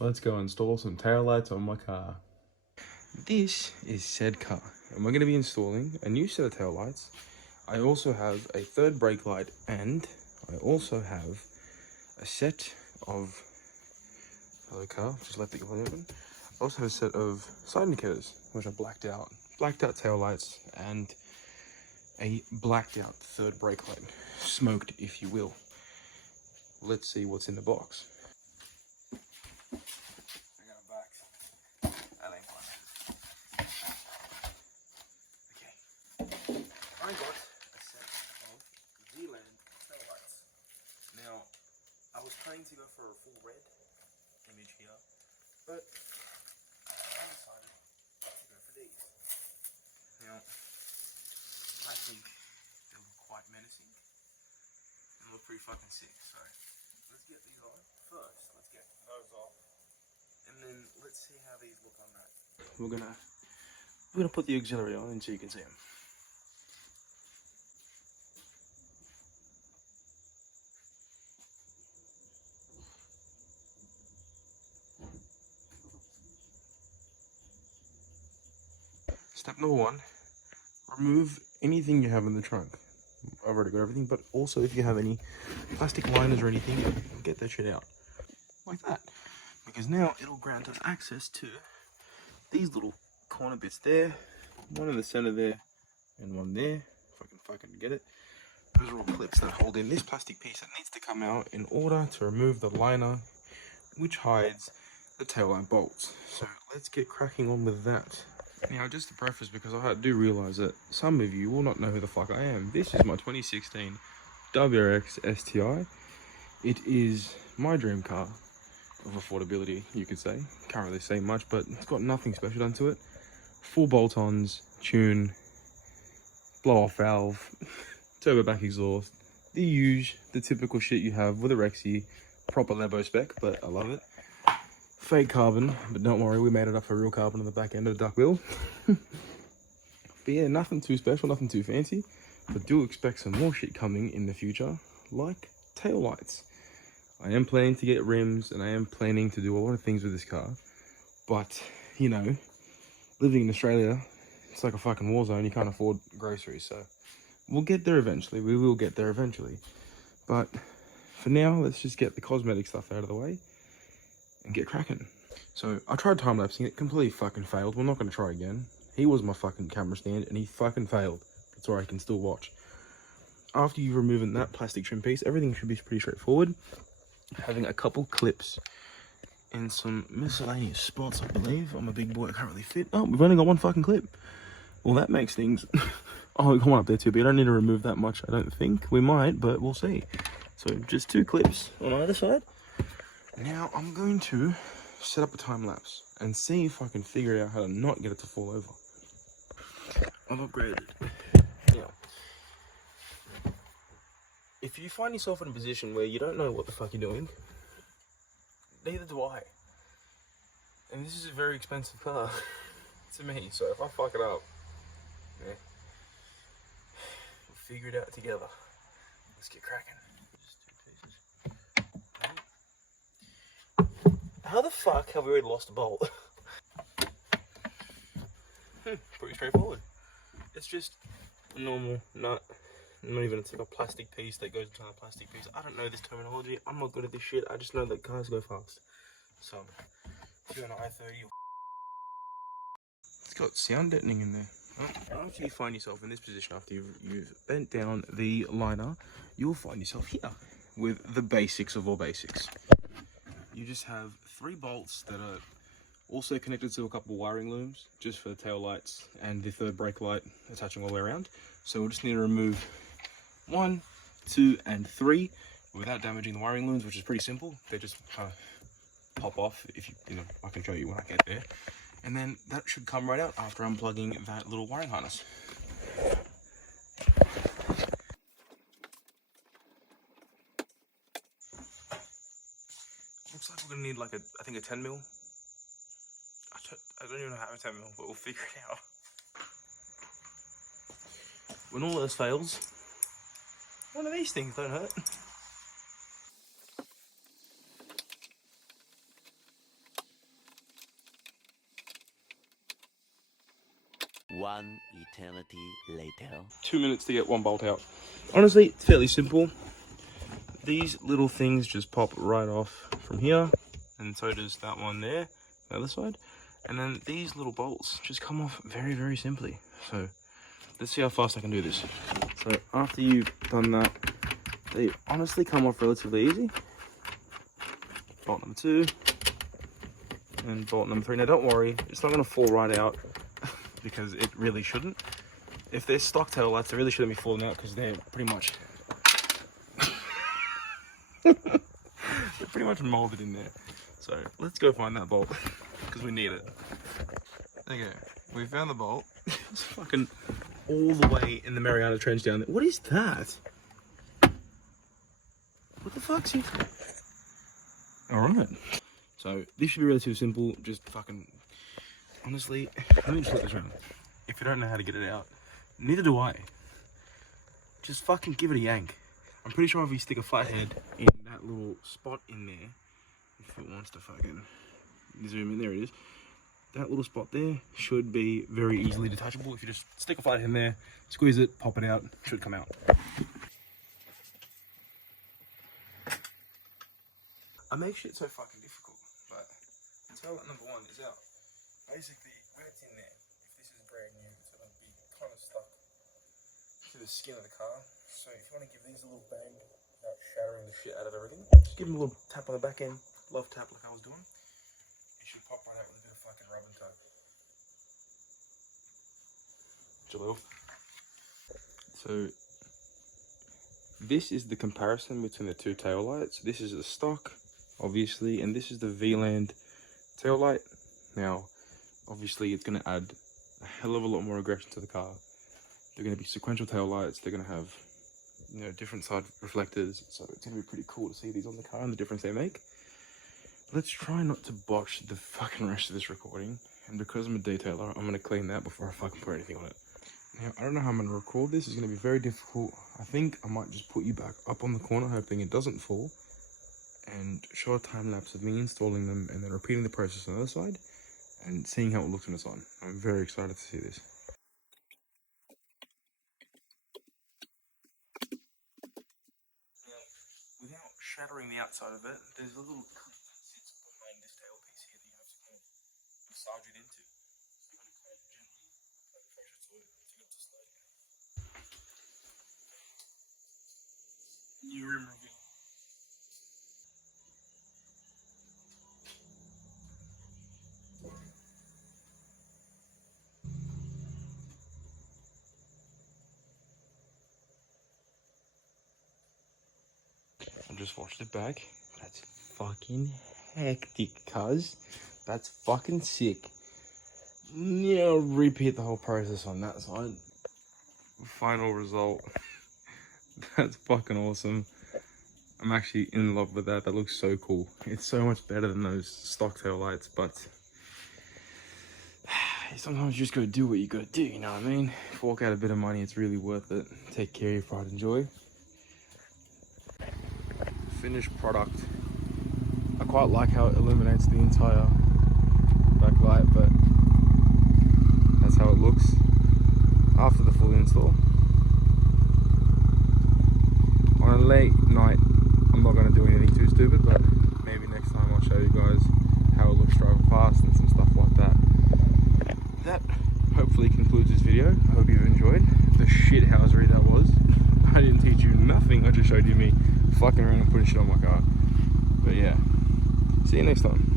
Let's go install some taillights on my car. This is said car, and we're going to be installing a new set of taillights. I also have a third brake light, and I also have a set of... Hello car, just left the light open. I also have a set of side indicators, which are blacked out. Blacked out taillights, and a blacked out third brake light. Smoked, if you will. Let's see what's in the box. I got a box. That ain't fun. Okay. I got a set of VLAND taillights. Now, I was trying to go for a full red image here, but I decided to go for these. Now, I think they look quite menacing and look pretty fucking sick, so let's get these on first. Let's get those off, and then let's see how these look on that. We're gonna put the auxiliary on so you can see them. Step number one, remove anything you have in the trunk. I've already got everything, but also if you have any plastic liners or anything, get that shit out. Like that. Because now it'll grant us access to these little corner bits there, one in the center there, and one there, if I can fucking get it. Those are all clips that hold in this plastic piece that needs to come out in order to remove the liner, which hides the taillight bolts. So let's get cracking on with that. Now, just to preface, because I do realise that some of you will not know who the fuck I am. This is my 2016 WRX STI. It is my dream car of affordability, you could say. Can't really say much, but it's got nothing special done to it. Full bolt-ons, tune, blow-off valve, turbo back exhaust, the typical shit you have with a Rexy, proper Lebo spec, but I love it. Fake carbon, but don't worry, we made it up for real carbon on the back end of the duck wheel. But yeah, nothing too special, nothing too fancy, but do expect some more shit coming in the future, like tail lights. I am planning to get rims, and I am planning to do a lot of things with this car, but, you know, living in Australia, it's like a fucking war zone. You can't afford groceries, so we'll get there eventually. We will get there eventually, but for now, let's just get the cosmetic stuff out of the way and get cracking. So I tried time-lapsing it, completely fucking failed. We're not going to try again. He was my fucking camera stand and he fucking failed. That's why I can still watch. After you've removed that plastic trim piece, everything should be pretty straightforward. Having a couple clips in some miscellaneous spots, I believe. I'm a big boy, I can't really fit. Oh, we've only got one fucking clip. Well, that makes things... Oh, we've got one up there too, but you don't need to remove that much, I don't think. We might, but we'll see. So just 2 clips on either side. Now I'm going to set up a time lapse and see if I can figure out how to not get it to fall over. I've upgraded. Now, if you find yourself in a position where you don't know what the fuck you're doing, neither do I. And this is a very expensive car to me, so if I fuck it up, yeah, we'll figure it out together. Let's get cracking. How the fuck have we already lost a bolt? Pretty straightforward. It's just a normal nut. Not even, it's like a plastic piece that goes into a plastic piece. I don't know this terminology. I'm not good at this shit. I just know that cars go fast. So, if you're an i30, it's got sound deadening in there. After you find yourself in this position, after you've bent down the liner, you'll find yourself here with the basics of all basics. You just have 3 bolts that are also connected to a couple of wiring looms, just for the tail lights and the third brake light attaching all the way around. So we'll just need to remove 1, 2, and 3 without damaging the wiring looms, which is pretty simple. They just kind of pop off. If you know, I can show you when I get there. And then that should come right out after unplugging that little wiring harness. Looks like we're gonna need like I think a 10 mil. I don't even know how to 10 mil, but we'll figure it out. When all else fails, one of these things don't hurt. One eternity later. 2 minutes to get one bolt out. Honestly, it's fairly simple. These little things just pop right off from here, and so does that one there, the other side. And then these little bolts just come off very, very simply. So let's see how fast I can do this. So after you've done that, they honestly come off relatively easy. Bolt number 2 and bolt number 3. Now don't worry, it's not going to fall right out because it really shouldn't. If they're stock tail lights, they really shouldn't be falling out because they're pretty much they're pretty much molded in there. So let's go find that bolt because we need it. Okay, we found the bolt. It's fucking all the way in the Mariana Trench down there. What is that? What the fuck's he? Alright. So this should be relatively simple. Just fucking, honestly, let me just flip this around. If you don't know how to get it out, neither do I. Just fucking give it a yank. I'm pretty sure if you stick a flathead in that little spot in there, if it wants to fucking zoom in, there it is. That little spot there should be very easily detachable. If you just stick a flathead in there, squeeze it, pop it out, should come out. I make shit so fucking difficult, but taillight number 1 is out. Basically, when it's in there, if this is brand new, it's going to be kind of stuck to the skin of the car. So if you want to give these a little bang without shattering the shit out of everything, just give them a little tap on the back end, love tap like I was doing. It should pop right out with a bit of fucking rub and tug. Jalil. So this is the comparison between the 2 tail lights. This is the stock, obviously, and this is the VLAND tail light. Now, obviously, it's going to add a hell of a lot more aggression to the car. They're going to be sequential tail lights. They're going to have, you know, different side reflectors. So it's going to be pretty cool to see these on the car and the difference they make. Let's try not to botch the fucking rest of this recording. And because I'm a detailer, I'm going to clean that before I fucking put anything on it. Now, I don't know how I'm going to record this. It's going to be very difficult. I think I might just put you back up on the corner, hoping it doesn't fall, and show a time lapse of me installing them and then repeating the process on the other side and seeing how it looks when it's on. I'm very excited to see this. Now, without shattering the outside of it, there's a little clip that sits behind this tailpiece here that you have to kind of massage it into. So you're going to kind of gently apply pressure to it to get it to slide. New rim reveal. I just watched it back. That's fucking hectic, cuz. That's fucking sick. Now repeat the whole process on that side. Final result. That's fucking awesome. I'm actually in love with that. That looks so cool. It's so much better than those stock tail lights, but sometimes you just gotta do what you gotta do, you know what I mean? Fork out a bit of money, it's really worth it. Take care of your pride and joy. Finished product. I quite like how it illuminates the entire backlight, but that's how it looks after the full install. On a late night, I'm not going to do anything too stupid, but maybe next time I'll show you guys how it looks driving past and some stuff like that. That hopefully concludes this video. I hope you've enjoyed the shithousery that was. I didn't teach you nothing, I just showed you me fucking around and putting shit on my car. But yeah, see you next time.